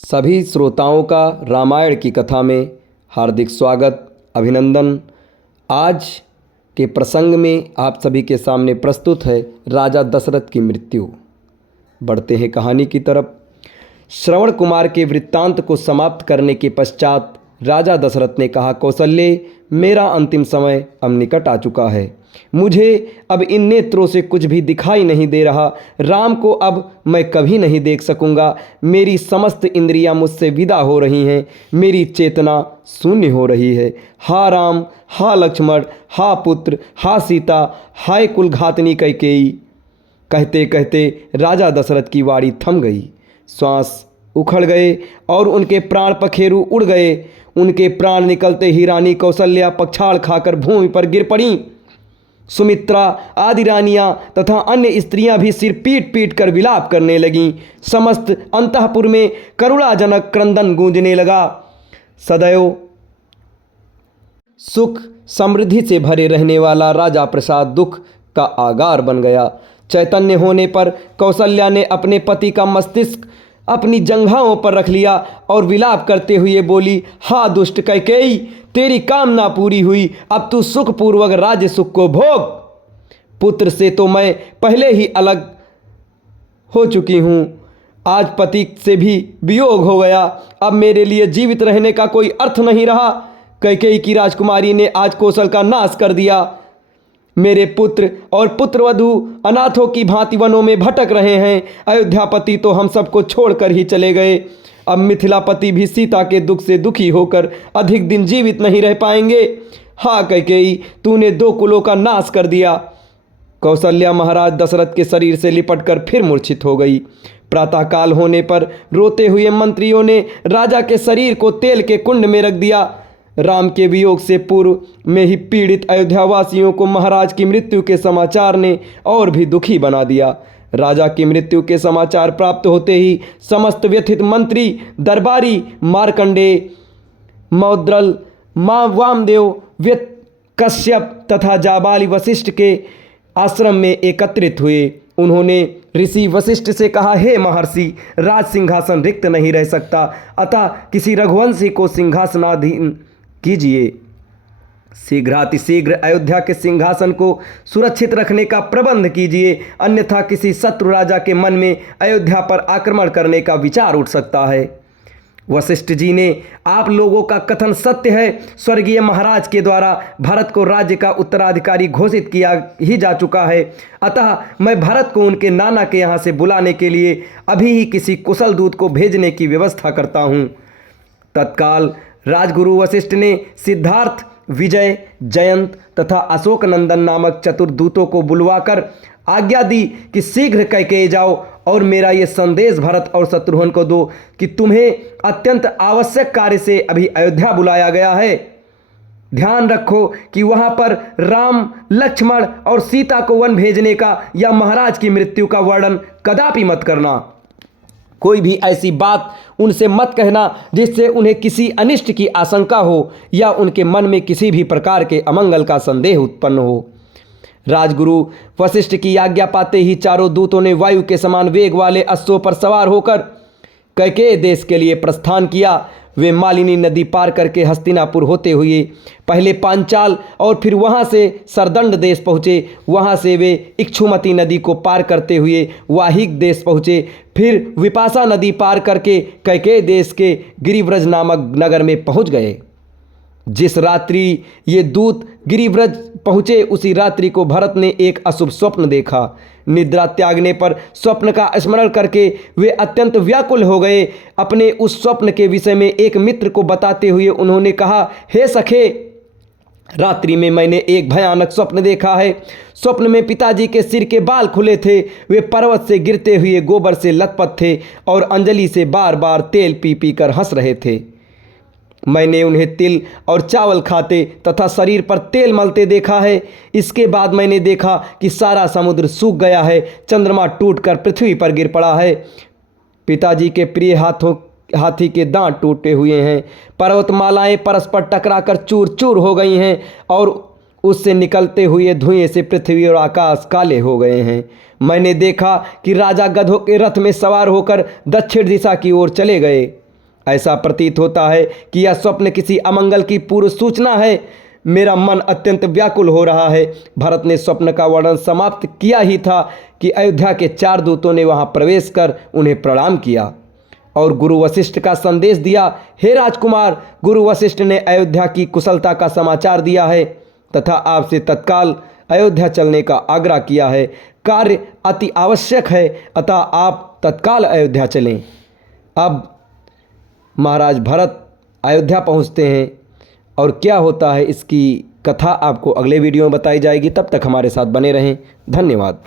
सभी श्रोताओं का रामायण की कथा में हार्दिक स्वागत अभिनंदन। आज के प्रसंग में आप सभी के सामने प्रस्तुत है राजा दशरथ की मृत्यु। बढ़ते हैं कहानी की तरफ। श्रवण कुमार के वृत्तांत को समाप्त करने के पश्चात राजा दशरथ ने कहा, कौसल्य, मेरा अंतिम समय अब निकट आ चुका है। मुझे अब इन नेत्रों से कुछ भी दिखाई नहीं दे रहा। राम को अब मैं कभी नहीं देख सकूंगा। मेरी समस्त इंद्रियां मुझसे विदा हो रही हैं। मेरी चेतना शून्य हो रही है। हा राम, हा लक्ष्मण, हा पुत्र, हा सीता, हाय कुलघातनी कैकेयी। कहते कहते राजा दशरथ की वाणी थम गई। श्वास उखड़ गए और उनके प्राण पखेरु उड़ गए। उनके प्राण निकलते ही रानी कौसल्या पक्षाड़ खाकर भूमि पर गिर पड़ी। सुमित्रा आदि रानियां तथा अन्य स्त्रियां भी सिर पीट पीट कर विलाप करने लगीं। समस्त अंतःपुर में करुणाजनक क्रंदन गूंजने लगा। सदैव सुख समृद्धि से भरे रहने वाला राजा प्रसाद दुख का आगार बन गया। चैतन्य होने पर कौसल्या ने अपने पति का मस्तिष्क अपनी जंघाओं पर रख लिया और विलाप करते हुए बोली, हा दुष्ट कैकेयी, तेरी कामना पूरी हुई। अब तू सुखपूर्वक राज्य सुख को भोग। पुत्र से तो मैं पहले ही अलग हो चुकी हूँ। आज पति से भी वियोग हो गया। अब मेरे लिए जीवित रहने का कोई अर्थ नहीं रहा। कैकेयी की राजकुमारी ने आज कौशल का नाश कर दिया। मेरे पुत्र और पुत्रवधू अनाथों की भांति वनों में भटक रहे हैं। अयोध्यापति तो हम सबको छोड़कर ही चले गए। अब मिथिलापति भी सीता के दुख से दुखी होकर अधिक दिन जीवित नहीं रह पाएंगे। हाँ कैकेयी, तूने दो कुलों का नाश कर दिया। कौसल्या महाराज दशरथ के शरीर से लिपटकर फिर मूर्छित हो गई। प्रातःकाल होने पर रोते हुए मंत्रियों ने राजा के शरीर को तेल के कुंड में रख दिया। राम के वियोग से पूर्व में ही पीड़ित अयोध्यावासियों को महाराज की मृत्यु के समाचार ने और भी दुखी बना दिया। राजा की मृत्यु के समाचार प्राप्त होते ही समस्त व्यथित मंत्री, दरबारी, मार्कंडेय, मौद्गल, वामदेव, कश्यप तथा जाबाली वशिष्ठ के आश्रम में एकत्रित हुए। उन्होंने ऋषि वशिष्ठ से कहा, हे महर्षि, राज सिंहासन रिक्त नहीं रह सकता, अतः किसी रघुवंशी को सिंहासनाधीन कीजिए। शीघ्रातिशीघ्र अयोध्या के सिंहासन को सुरक्षित रखने का प्रबंध कीजिए, अन्यथा किसी शत्रु राजा के मन में अयोध्या पर आक्रमण करने का विचार उठ सकता है। वशिष्ठ जी ने, आप लोगों का कथन सत्य है। स्वर्गीय महाराज के द्वारा भरत को राज्य का उत्तराधिकारी घोषित किया ही जा चुका है। अतः मैं भरत को उनके नाना के यहाँ से बुलाने के लिए अभी ही किसी कुशल दूत को भेजने की व्यवस्था करता हूँ। तत्काल राजगुरु वशिष्ठ ने सिद्धार्थ, विजय, जयंत तथा अशोक नंदन नामक चतुर्दूतों को बुलवाकर आज्ञा दी कि शीघ्र कैकेयी जाओ और मेरा ये संदेश भरत और शत्रुघ्न को दो कि तुम्हें अत्यंत आवश्यक कार्य से अभी अयोध्या बुलाया गया है। ध्यान रखो कि वहां पर राम, लक्ष्मण और सीता को वन भेजने का या महाराज की मृत्यु का वर्णन कदापि मत करना। कोई भी ऐसी बात उनसे मत कहना जिससे उन्हें किसी अनिष्ट की आशंका हो या उनके मन में किसी भी प्रकार के अमंगल का संदेह उत्पन्न हो। राजगुरु वशिष्ठ की आज्ञा पाते ही चारों दूतों ने वायु के समान वेग वाले अश्वों पर सवार होकर कैकेयी देश के लिए प्रस्थान किया। वे मालिनी नदी पार करके हस्तिनापुर होते हुए पहले पांचाल और फिर वहां से सरदंड देश पहुँचे। वहां से वे इक्षुमती नदी को पार करते हुए वाहिक देश पहुँचे। फिर विपाशा नदी पार करके कैकेयी देश के गिरिव्रज नामक नगर में पहुँच गए। जिस रात्रि ये दूत गिरिव्रज पहुँचे उसी रात्रि को भरत ने एक अशुभ स्वप्न देखा। निद्रा त्यागने पर स्वप्न का स्मरण करके वे अत्यंत व्याकुल हो गए। अपने उस स्वप्न के विषय में एक मित्र को बताते हुए उन्होंने कहा, हे सखे, रात्रि में मैंने एक भयानक स्वप्न देखा है। स्वप्न में पिताजी के सिर के बाल खुले थे। वे पर्वत से गिरते हुए गोबर से लथपथ थे और अंजलि से बार बार तेल पी पी कर हंस रहे थे। मैंने उन्हें तिल और चावल खाते तथा शरीर पर तेल मलते देखा है। इसके बाद मैंने देखा कि सारा समुद्र सूख गया है। चंद्रमा टूटकर पृथ्वी पर गिर पड़ा है। पिताजी के प्रिय हाथी के दांत टूटे हुए हैं। पर्वतमालाएं परस्पर टकराकर चूर चूर हो गई हैं और उससे निकलते हुए धुएं से पृथ्वी और आकाश काले हो गए हैं। मैंने देखा कि राजा गधों के रथ में सवार होकर दक्षिण दिशा की ओर चले गए। ऐसा प्रतीत होता है कि यह स्वप्न किसी अमंगल की पूर्व सूचना है। मेरा मन अत्यंत व्याकुल हो रहा है। भरत ने स्वप्न का वर्णन समाप्त किया ही था कि अयोध्या के 4 दूतों ने वहां प्रवेश कर उन्हें प्रणाम किया और गुरु वशिष्ठ का संदेश दिया। हे राजकुमार, गुरु वशिष्ठ ने अयोध्या की कुशलता का समाचार दिया है तथा आपसे तत्काल अयोध्या चलने का आग्रह किया है। कार्य अति आवश्यक है, अतः आप तत्काल अयोध्या चलें। अब महाराज भरत अयोध्या पहुंचते हैं और क्या होता है इसकी कथा आपको अगले वीडियो में बताई जाएगी। तब तक हमारे साथ बने रहें। धन्यवाद।